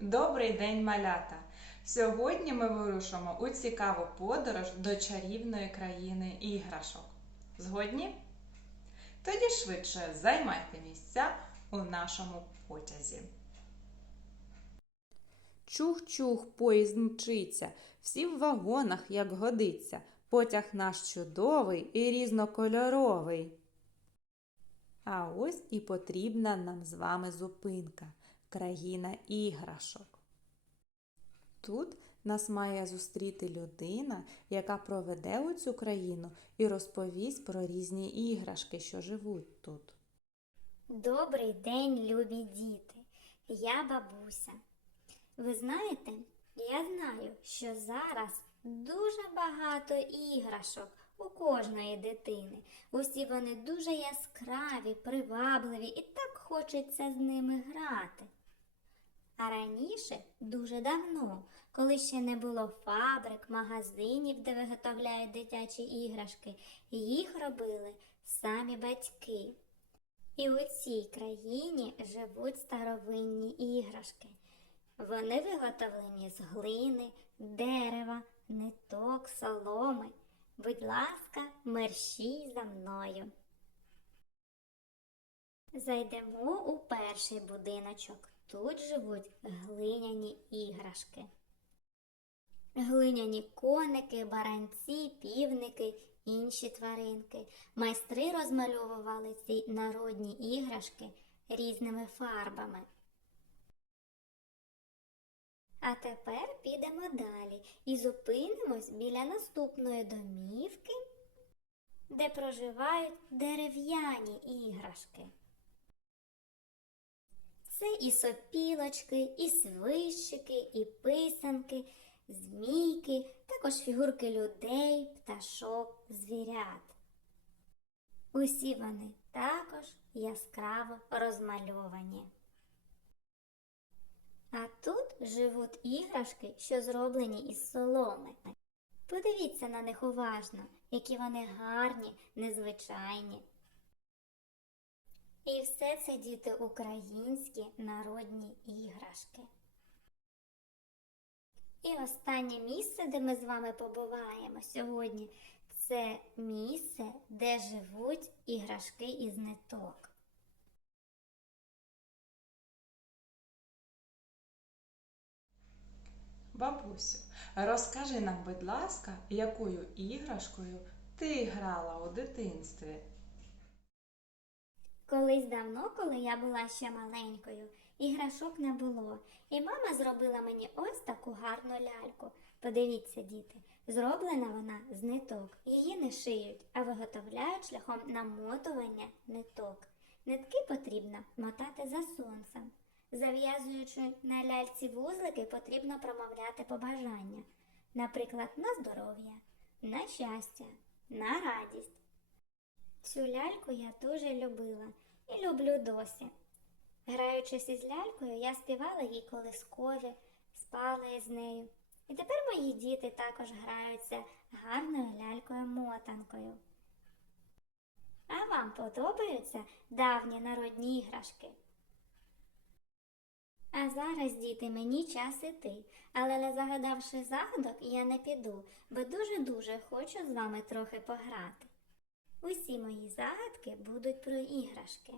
Добрий день, малята! Сьогодні ми вирушимо у цікаву подорож до чарівної країни іграшок. Згодні? Тоді швидше займайте місця у нашому потязі. Чух-чух, поїзд мчиться, всі в вагонах, як годиться. Потяг наш чудовий і різнокольоровий. А ось і потрібна нам з вами зупинка країна іграшок. Тут нас має зустріти людина, яка проведе у цю країну і розповість про різні іграшки, що живуть тут. Добрий день, любі діти. Я бабуся. Ви знаєте, я знаю, що зараз дуже багато іграшок у кожної дитини. Усі вони дуже яскраві, привабливі і так хочеться з ними грати. А раніше, дуже давно, коли ще не було фабрик, магазинів, де виготовляють дитячі іграшки, їх робили самі батьки. І у цій країні живуть старовинні іграшки. Вони виготовлені з глини, дерева, ниток, соломи. Будь ласка, мерщій за мною. Зайдемо у перший будиночок. Тут живуть глиняні іграшки. Глиняні коники, баранці, півники, інші тваринки. Майстри розмальовували ці народні іграшки різними фарбами. А тепер підемо далі і зупинимось біля наступної домівки, де проживають дерев'яні іграшки. Це і сопілочки, і свищики, і писанки, змійки, також фігурки людей, пташок, звірят. Усі вони також яскраво розмальовані. А тут живуть іграшки, що зроблені із соломи. Подивіться на них уважно, які вони гарні, незвичайні. І все це діти українські народні іграшки. І останнє місце, де ми з вами побуваємо сьогодні, це місце, де живуть іграшки із ниток. Бабусю, розкажи нам, будь ласка, якою іграшкою ти грала у дитинстві? Колись давно, коли я була ще маленькою, іграшок не було, і мама зробила мені ось таку гарну ляльку. Подивіться, діти, зроблена вона з ниток. Її не шиють, а виготовляють шляхом намотування ниток. Нитки потрібно мотати за сонцем. Зав'язуючи на ляльці вузлики, потрібно промовляти побажання, наприклад, на здоров'я, на щастя, на радість. Цю ляльку я дуже любила і люблю досі. Граючись із лялькою, я співала їй колискові, спала із нею. І тепер мої діти також граються гарною лялькою-мотанкою. А вам подобаються давні народні іграшки? А зараз, діти, мені час іти, але не загадавши загадок, я не піду, бо дуже-дуже хочу з вами трохи пограти. Усі мої загадки будуть про іграшки.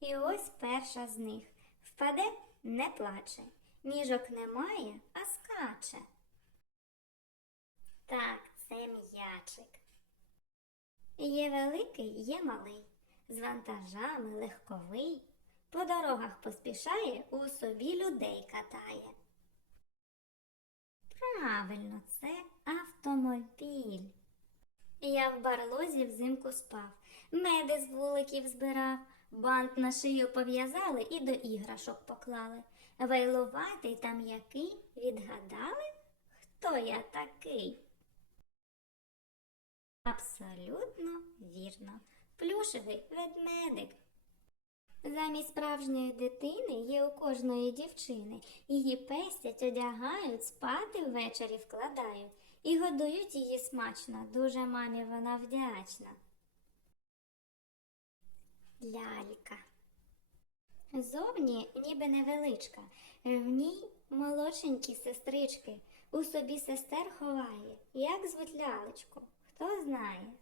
І ось перша з них впаде, не плаче, ніжок немає, а скаче. Так, це м'ячик. Є великий, є малий, з вантажами легковий, по дорогах поспішає, у собі людей катає. Правильно, це автомобіль. Я в барлозі взимку спав, меди з вуликів збирав, бант на шию пов'язали і до іграшок поклали. Вейлуватий там який відгадали, хто я такий? Абсолютно вірно. Плюшевий ведмедик. Замість справжньої дитини є у кожної дівчини. Її пестять, одягають, спати ввечері вкладають і годують її смачно. Дуже мамі вона вдячна. Лялька. Зовні ніби невеличка, в ній молодшенькі сестрички, у собі сестер ховає. Як звуть лялечку? Хто знає?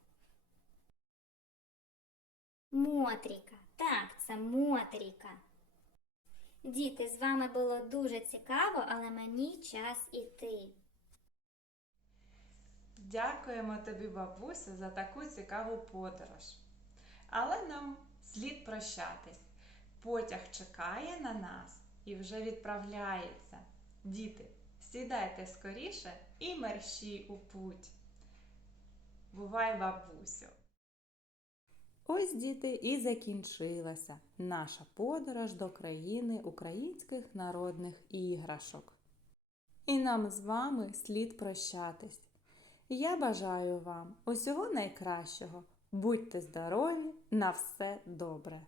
Мотріка. Так, це Мотріка. Діти, з вами було дуже цікаво, але мені час іти. Дякуємо тобі, бабусю, за таку цікаву подорож. Але нам слід прощатись. Потяг чекає на нас і вже відправляється. Діти, сідайте скоріше і мерщій у путь. Бувай, бабусю! Ось, діти, і закінчилася наша подорож до країни українських народних іграшок. І нам з вами слід прощатись. Я бажаю вам усього найкращого. Будьте здорові, на все добре!